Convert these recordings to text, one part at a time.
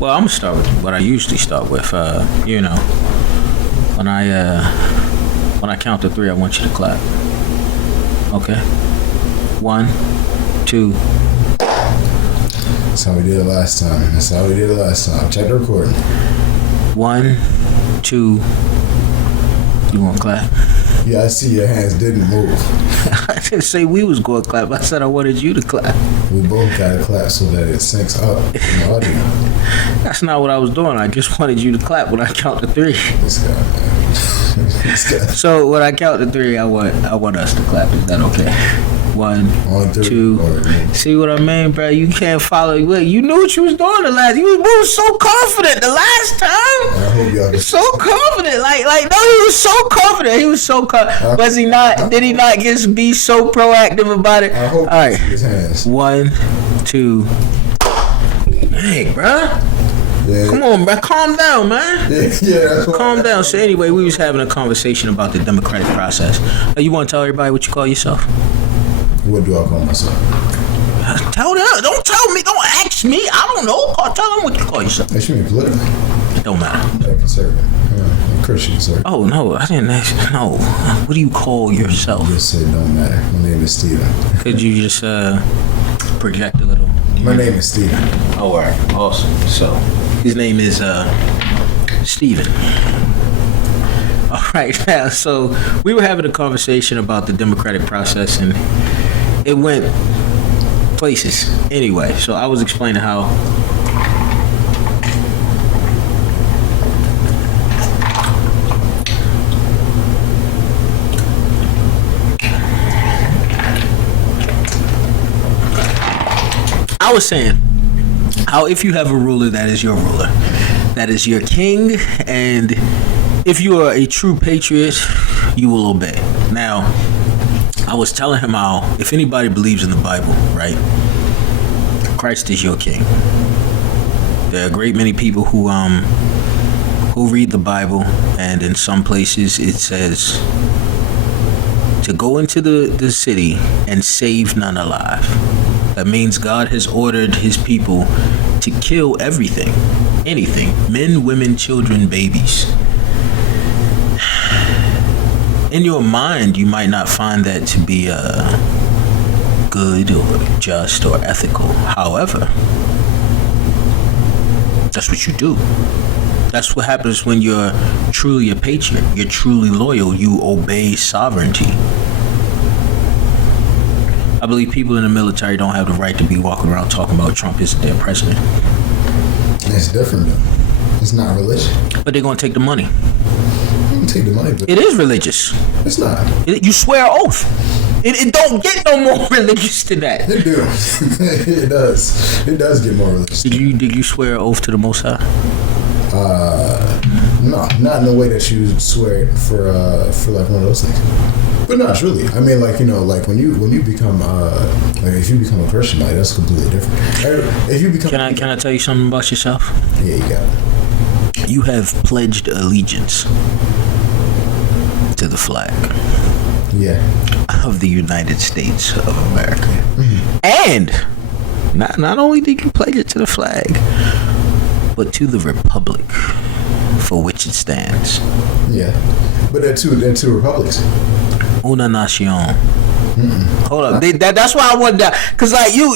Well, I'm gonna start with what I usually start with. When I count to 3, I want you to clap. Okay. 1, 2. That's how we did it last time. Check the recording. 1, 2. You want to clap? Yeah, I see your hands didn't move. I didn't say we was going to clap. I said I wanted you to clap. We both gotta clap so that it syncs up in the audio. That's not what I was doing. I just wanted you to clap when I count to 3. This guy, man. This guy. So when I count to 3, I want us to clap. Is that okay? 1, 2. See what I mean, bro? You can't follow. You knew what you was doing the last. You was so confident the last time. I hope y'all so confident. Like no, he was so confident. He was so confident. Was he not? Did he not just be so proactive about it? I hope. All right. His hands. 1, 2. Hey, bro. Yeah. Come on, bro. Calm down, man. Yeah. Calm down. So anyway, we was having a conversation about the democratic process. You want to tell everybody what you call yourself? What do I call myself? Tell them. Don't tell me. Don't ask me. I don't know. Tell them what you call yourself. That should be political. It don't matter. Yeah, conservative. I'm Christian conservative. Oh, no. I didn't ask. No. What do you call yourself? I just said don't matter. My name is Steven. Could you just project a little? My name is Steven. Oh, all right. Awesome. So, his name is Steven. All right. Now, so we were having a conversation about the democratic process, and it went places. Anyway, so I was explaining how I was saying how if you have a ruler that is your ruler, that is your king, and if you are a true patriot, you will obey. Now, I was telling him how if anybody believes in the Bible, right, Christ is your king. There are a great many people who read the Bible, and in some places it says to go into the city and save none alive. That means God has ordered his people to kill everything, anything, men, women, children, babies. In your mind, you might not find that to be good or just or ethical. However, that's what you do. That's what happens when you're truly a patriot. You're truly loyal. You obey sovereignty. I believe people in the military don't have the right to be walking around talking about Trump isn't their president. It's different though. It's not religious. But they're going to take the money. Take the money, but it is religious. It's not. You swear an oath. It don't get no more religious than that. It do. It does. It does get more religious. Did you swear an oath to the Most High? No, not in the way that you swear it for like one of those things. But no, it's really. I mean, like, you know, like when you become like if you become a Christian, like that's completely different. If you become, can I tell you something about yourself? Yeah, you got it. You have pledged allegiance to the flag. Yeah. Of the United States of America. Mm-hmm. And not only did you pledge it to the flag, but to the republic for which it stands. Yeah. But they're two republics. Una nación. Hold up. That's why I wanted that. Cause like you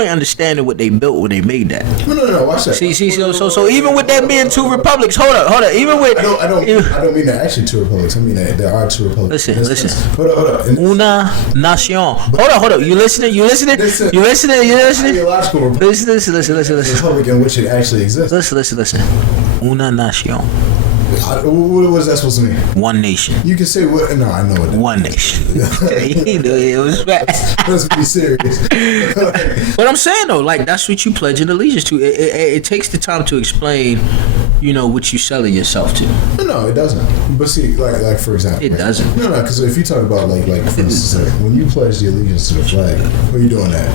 ain't understanding what they built when they made that. No. Watch that. See. So even with that being two republics, hold up. Even with I don't mean that actually two republics. I mean that there are two republics. Listen. Hold up. Una nación. Hold up. You listening? Listen. Listen. Republic in which it actually exists. Listen. Una nación. What was that supposed to mean? One nation. You can say what? No, I know what. One nation. He knew it was fast. Let's be serious. But I'm saying though, like that's what you pledge an allegiance to. It takes the time to explain, you know, what you selling yourself to. No, it doesn't. But see, like for example, it doesn't. No, because if you talk about like for instance, like, when you pledge the allegiance to the flag, what are you doing that?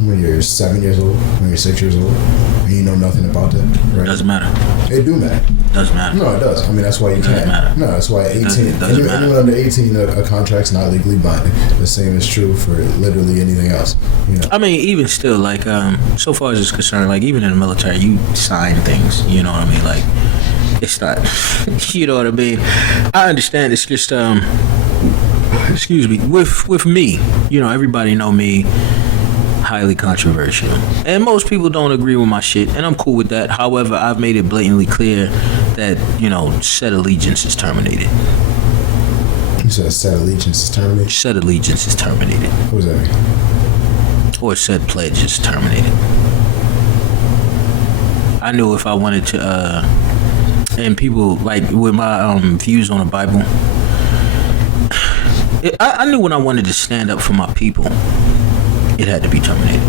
when you're 7 years old, when you're 6 years old, and you know nothing about that, right? Doesn't matter. It do matter. Doesn't matter. No, it does. I mean, that's why you can't. matter. No, that's why 18. Doesn't matter. Anyone under 18, a contract's not legally binding. The same is true for literally anything else. You know. I mean, even still, like, so far as it's concerned, like, even in the military, you sign things. You know what I mean? Like, it's not. You know what I mean? I understand. It's just, excuse me. With me, you know, everybody know me. Highly controversial, and most people don't agree with my shit, and I'm cool with that. However, I've made it blatantly clear that, you know, said allegiance is terminated. You said said allegiance is terminated? Said allegiance is terminated. What does that mean? Or said pledge is terminated. I knew if I wanted to, and people, like, with my views on the Bible, I knew when I wanted to stand up for my people, it had to be terminated.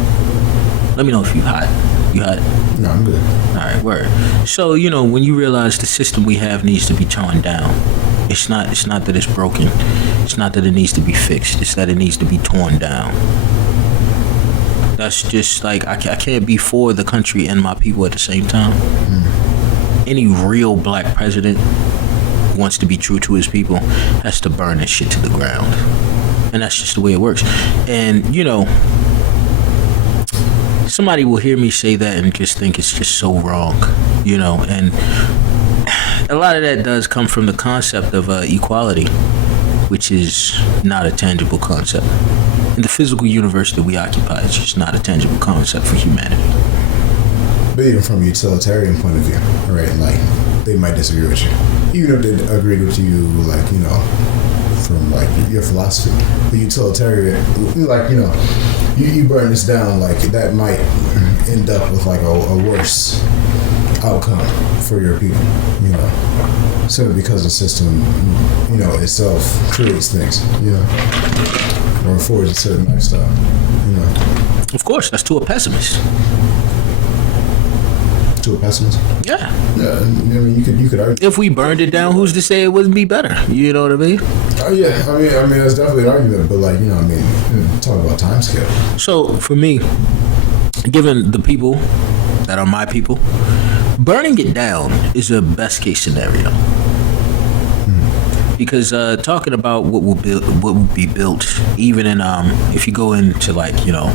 Let me know if you hot. You hot? No, I'm good. Alright, word. So, you know, when you realize the system we have needs to be torn down, it's not that it's broken. It's not that it needs to be fixed. It's that it needs to be torn down. That's just like, I can't be for the country and my people at the same time. Any real black president who wants to be true to his people has to burn this shit to the ground. And that's just the way it works. And, you know, somebody will hear me say that and just think it's just so wrong, you know. And a lot of that does come from the concept of equality, which is not a tangible concept. In the physical universe that we occupy, it's just not a tangible concept for humanity. But even from a utilitarian point of view, right? Like, they might disagree with you. Even if they agreed with you, like, you know, from like your philosophy, the utilitarian, like, you know, you burn this down, like that might end up with like a worse outcome for your people, you know, simply because the system, you know, itself creates things, you know, or affords a certain lifestyle, you know. Of course, that's to a pessimist. To a pessimist? Yeah. Yeah, I mean, you could argue. If we burned it down, who's to say it wouldn't be better? You know what I mean? Oh yeah, I mean, that's definitely an argument, but like, you know, I mean, talk about time scale. So for me, given the people that are my people, burning it down is a best case scenario. Because talking about what will be built, even in if you go into, like, you know,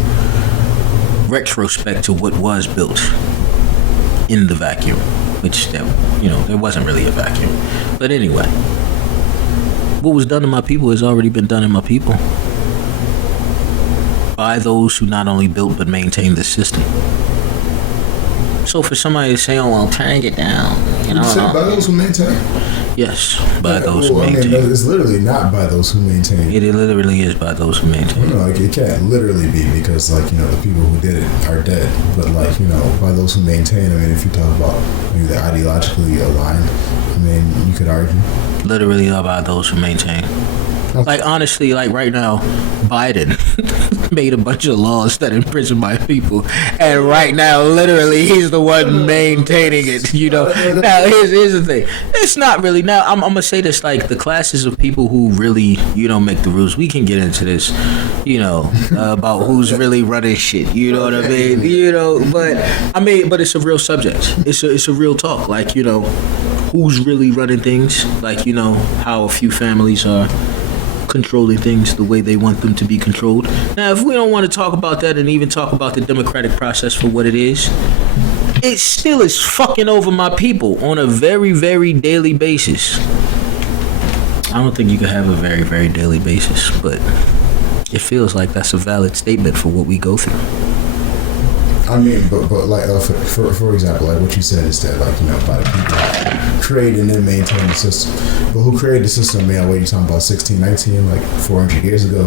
retrospect to what was built in the vacuum, which that, you know, there wasn't really a vacuum. But anyway, what was done to my people has already been done to my people by those who not only built but maintained the system. So for somebody to say, "Oh, well, turn it down," you know, by those who maintain. Yes, by those who I maintain. mean, it's literally not by those who maintain. It literally is by those who maintain. No, like, it can't literally be, because, like, you know, the people who did it are dead. But, like, you know, by those who maintain, I mean, if you talk about maybe they're ideologically aligned, I mean, you could argue. Literally by those who maintain. Like, honestly, like right now, Biden made a bunch of laws that imprison my people, and right now, literally, he's the one maintaining it. You know. Now, here's the thing. It's not really. Now, I'm gonna say this: like, the classes of people who really, you know, make the rules. We can get into this, you know, about who's really running shit. You know what I mean? You know, but it's a real subject. It's a real talk. Like, you know, who's really running things? Like, you know, how a few families are controlling things the way they want them to be controlled. Now, if we don't want to talk about that and even talk about the democratic process for what it still is fucking over my people on a very, very daily basis. I don't think you can have a very, very daily basis, but it feels like that's a valid statement for what we go through. I mean, but like, for example, like what you said is that, like, you know, by the people create and then maintain the system. But who created the system, man? What are you talking about? 1619, like 400 years ago?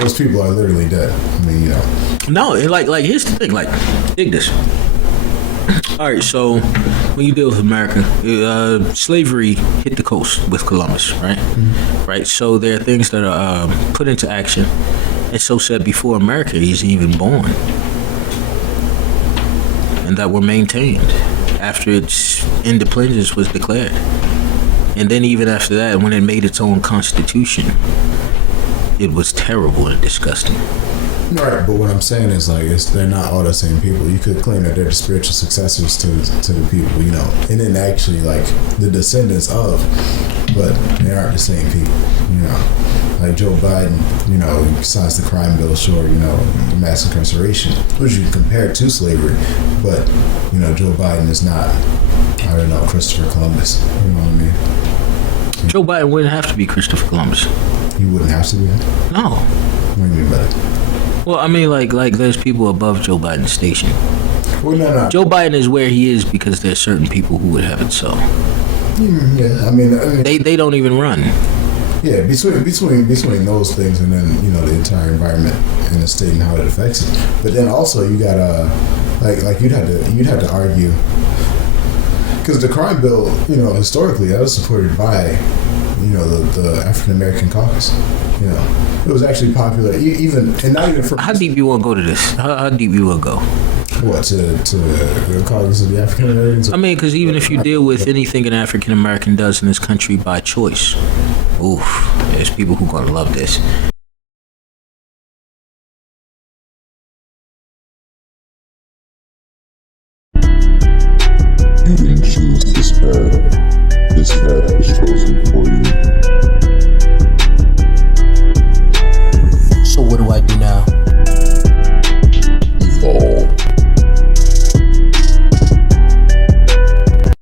Those people are literally dead. I mean, you know. No, like here's the thing. Like, dig this. All right, so when you deal with America, slavery hit the coast with Columbus, right? Mm-hmm. Right. So there are things that are put into action, and so said before America is even born, and that were maintained after its independence was declared. And then even after that, when it made its own constitution, it was terrible and disgusting. Right, but what I'm saying is like they're not all the same people. You could claim that they're the spiritual successors to the people, and then actually like the descendants of, but they aren't the same people, Like Joe Biden, besides the crime bill, sure, mass incarceration, which you can compare to slavery, but Joe Biden is not, I don't know, Christopher Columbus. You know what I mean? Joe Biden wouldn't have to be Christopher Columbus. He wouldn't have to be that? No. What do you mean by that? Well, I mean, like there's people above Joe Biden's station. Well, no. Joe Biden is where he is because there's certain people who would have it so. Yeah, I mean they don't even run. Yeah, between those things and then the entire environment and the state and how it affects it. But then also you got like you'd have to argue because the crime bill historically that was supported by the African American caucus. It was actually popular even and not even for. How deep you want to go to this? How deep you want to go? What to the caucus of the African Americans? I mean, because even if you deal with anything an African American does in this country by choice, there's people who gonna love this. You didn't choose this path. This path was chosen